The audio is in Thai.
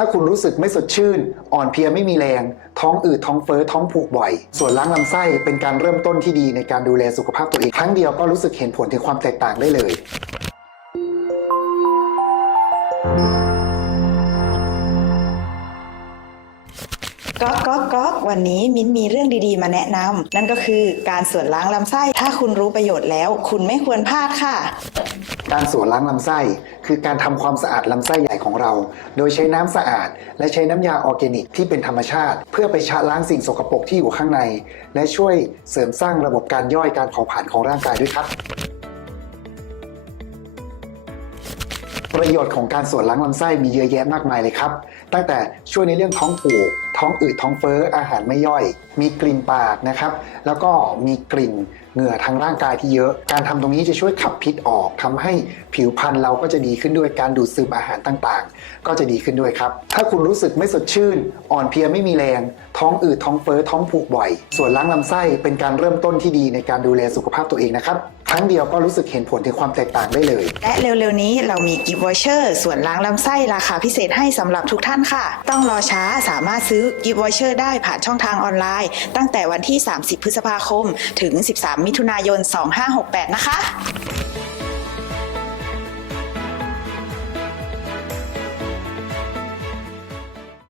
ถ้าคุณรู้สึกไม่สดชื่น อ่อนเพลียไม่มีแรง ท้องอืดท้องเฟ้อท้องผูกบ่อย ส่วนล้างลำไส้เป็นการเริ่มต้นที่ดีในการดูแลสุขภาพตัวเองครั้งเดียวก็รู้สึกเห็นผลถึงความแตกต่างได้เลย ก๊อกก๊อกก๊อกวันนี้มิ้นมีเรื่องดีๆ มาแนะนำนั่นก็คือการส่วนล้างลำไส้ ถ้าคุณรู้ประโยชน์แล้ว คุณไม่ควรพลาดค่ะ การสวนล้างลำไส้ คือการทำความสะอาดลำไส้ใหญ่ของเรา โดยใช้น้ำสะอาด และใช้น้ำยาออร์แกนิกที่เป็นธรรมชาติ เพื่อไปชะล้างสิ่งสกปรกที่อยู่ข้างใน และช่วยเสริมสร้างระบบการย่อยการเผาผลาญของร่างกายด้วยครับ ประโยชน์ของการสวนล้างลำไส้มีเยอะแยะมากมายเลยครับ ตั้งแต่ช่วยในเรื่องท้องผูก ท้องอืดท้องเฟ้ออาหารไม่ย่อย มีกลิ่นปากนะครับ แล้วก็มีกลิ่นเหงื่อทางร่างกายที่เยอะ การทำตรงนี้จะช่วยขับพิษออกทำให้ผิวพรรณเราก็จะดีขึ้นด้วยการดูดซึมอาหารต่างๆ ก็จะดีขึ้นด้วยครับ ถ้าคุณรู้สึกไม่สดชื่น อ่อนเพลียไม่มีแรง ท้องอืดท้องเฟ้อท้องผูกบ่อย ส่วนล้างลำไส้เป็นการเริ่มต้นที่ดีในการดูแลสุขภาพตัวเองนะครับ ครั้งเดียวก็รู้สึกเห็นผลถึงความแตกต่างได้เลย และเร็วๆนี้เรามีกิฟต์วอเชอร์ส่วนล้างลำไส้ราคาพิเศษให้สำหรับทุกท่านค่ะ ต้องรอช้าสามารถซื้อกิฟต์วอเชอร์ได้ผ่านช่องทางออนไลน์ ตั้งแต่วันที่ 30 พฤษภาคม ถึง 13 มิถุนายน 2568 นะคะ